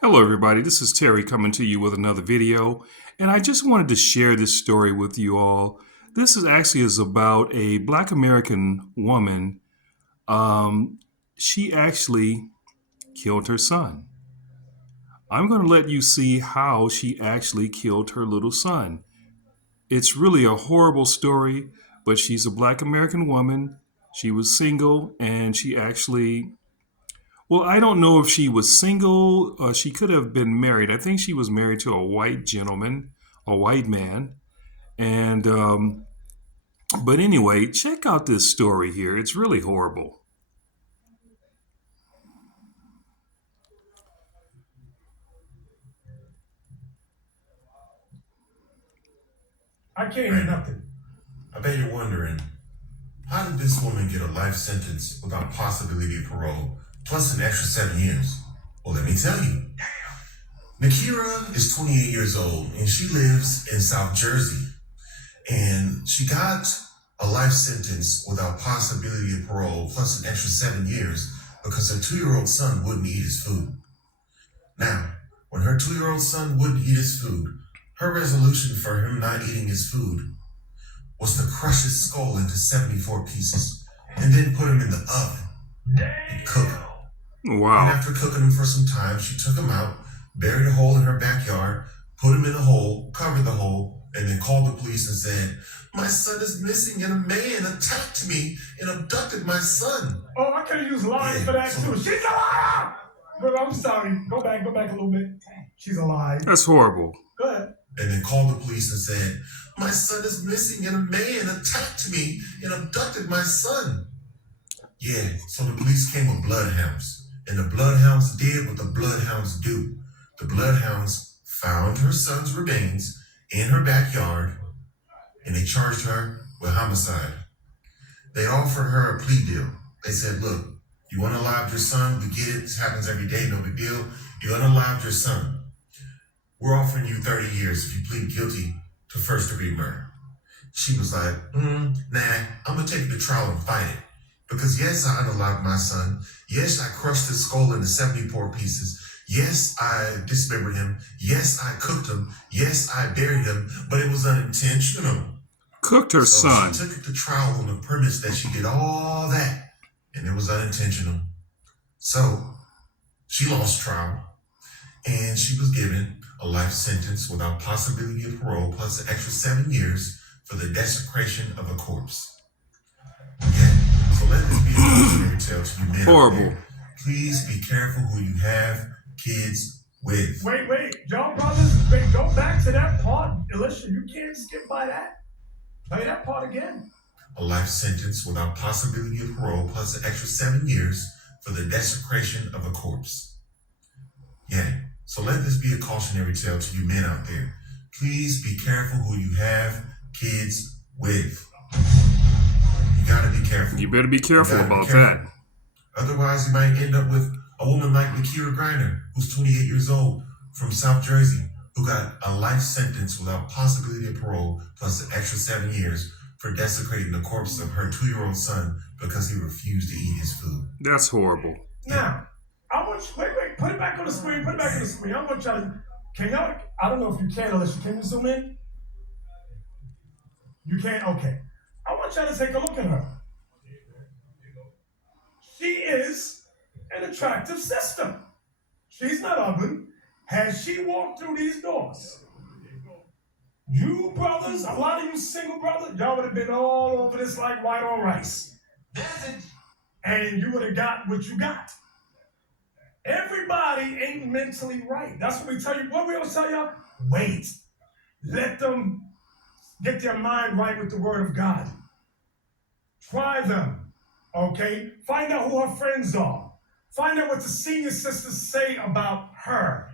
Hello, everybody. This is Terry coming to you with another video, and I just wanted to share this story with you all. This is about a Black American woman. Um, she actually killed her son. I'm going to let you see how she actually killed her little son. It's really a horrible story, but she's a Black American woman. She was single, and she actually well, I don't know if she was single. She could have been married. I think she was married to a white gentleman, a white man. And, but anyway, check out this story here. It's really horrible. I can't hear nothing. I bet you're wondering, how did this woman get a life sentence without possibility of parole, plus an extra 7 years? Well, let me tell you. Nakira is 28 years old and she lives in South Jersey. And she got a life sentence without possibility of parole, plus an extra 7 years, because her 2-year-old son wouldn't eat his food. Now, when her 2-year-old son wouldn't eat his food, her resolution for him not eating his food was to crush his skull into 74 pieces and then put him in the oven and cook him. And Wow. after cooking him for some time, she took him out, buried a hole in her backyard, put him in a hole, covered the hole, and then called the police and said, "My son is missing and a man attacked me and abducted my son." Oh, I could have used lies for that too. She's a liar! Bro, I'm sorry. Go back a little bit. She's a lie. That's horrible. Go ahead. And then called the police and said, "My son is missing and a man attacked me and abducted my son." Yeah, so the police came with bloodhounds. And the bloodhounds did what the bloodhounds do. The bloodhounds found her son's remains in her backyard and they charged her with homicide. They offered her a plea deal. They said, "Look, you unalived your son, we get it, this happens every day, no big deal. You unalived your son. We're offering you 30 years if you plead guilty to first degree murder." She was like, nah, I'm gonna take it to trial and fight it. Because yes, I unalived my son. Yes, I crushed his skull into 74 pieces. Yes, I dismembered him. Yes, I cooked him. Yes, I buried him, but it was unintentional. Cooked her So son. she took it to trial on the premise that she did all that and it was unintentional. So she lost trial and she was given a life sentence without possibility of parole, plus an extra 7 years for the desecration of a corpse. Yeah, so let this be a cautionary tale to you men out Horrible. there. Please be careful who you have kids with. Wait. Y'all brothers, go back to that part. Listen, you can't skip by that. Play that part again. A life sentence without possibility of parole, plus an extra 7 years for the desecration of a corpse. Yeah, so let this be a cautionary tale to you men out there. Please be careful who you have kids with. You gotta be careful. You better be careful You gotta be about careful. that. Otherwise, you might end up with a woman like Nakira Griner, who's 28 years old from South Jersey, who got a life sentence without possibility of parole, plus an extra 7 years for desecrating the corpse of her 2-year-old son because he refused to eat his food. That's horrible. Now, I want you, wait, put it back on the screen. I want y'all to, can y'all, I don't know if you can, Alicia, can you zoom in? You can't? Okay. I want y'all to take a look at her. She is an attractive sister. She's not ugly. Has she walked through these doors? You brothers, a lot of you single brothers, y'all would have been all over this like white on rice. And you would have got what you got. Everybody ain't mentally right. That's what we tell you. What we always tell y'all? Wait. Let them get their mind right with the word of God. Try them. Okay? Find out who her friends are. Find out what the senior sisters say about her.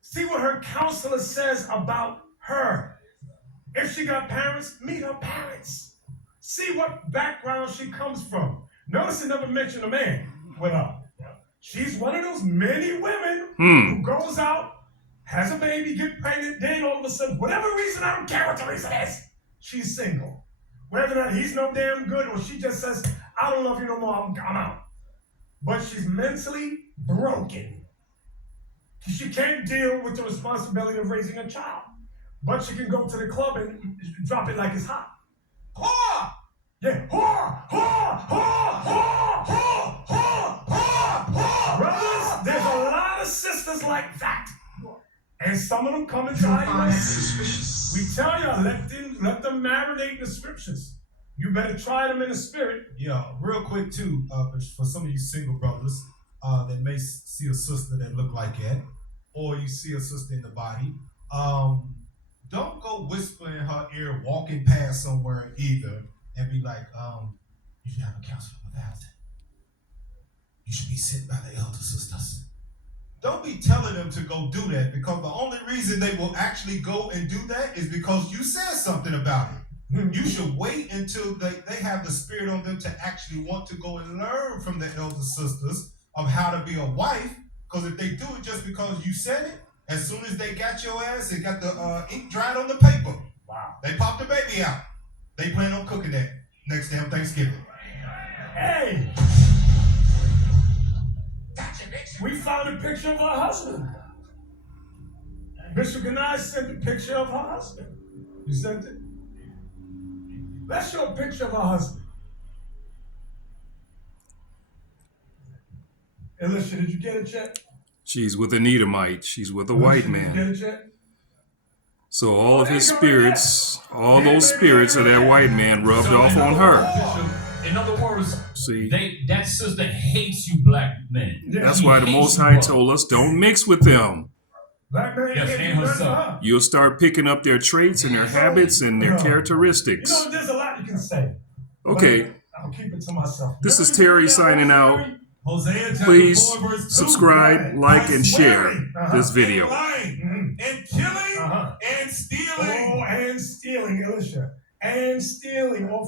See what her counselor says about her. If she got parents, meet her parents. See what background she comes from. Notice it never mentioned a man with her. She's one of those many women who goes out, has a baby, get pregnant, then all of a sudden, whatever reason, I don't care what the reason is, she's single. Whether or not he's no damn good or she just says, I don't love you no more, I'm out. But she's mentally broken. She can't deal with the responsibility of raising a child. But she can go to the club and drop it like it's hot. Whore! Yeah, whore! Whore! Whore! Whore! Whore! Whore! Whore! Whore! Brothers, there's a lot of sisters like that. And some of them come into IUIC. We tell you, let them marinate in the scriptures. You better try them in the spirit. Yeah, real quick too, for some of you single brothers that may see a sister that look like that, or you see a sister in the body, don't go whispering in her ear walking past somewhere either and be like, you should have a counselor without it. You should be sent by the elder sisters. Don't be telling them to go do that, because the only reason they will actually go and do that is because you said something about it. You should wait until they have the spirit on them to actually want to go and learn from the elder sisters of how to be a wife. Because if they do it just because you said it, as soon as they got your ass, they got the ink dried on the paper. Wow. They popped the baby out. They plan on cooking that next damn Thanksgiving. Hey! We found a picture of her husband. Bishop Ganai sent a picture of her husband. You sent it? Let's show a picture of her husband. Alicia, did you get it yet? She's with an Edomite. She's with a Alicia, white did you man. get it yet? So all of his spirits, all those spirits of that white man rubbed off on her. In other words, See, that sister hates you black men. that's She why the hates Most you, High brother. told us don't mix with them. Black man, Yes, can't and do nothing herself. to her. You'll start picking up their traits and their habits and their You characteristics. know, there's a lot you can say. Okay, But I'll keep it to myself. this is Terry signing out. Hosea chapter Please 4 verse 2. subscribe, like, and share this And video. lying, and killing, Uh-huh. and stealing. Oh, and stealing, Alicia. And stealing. Oh,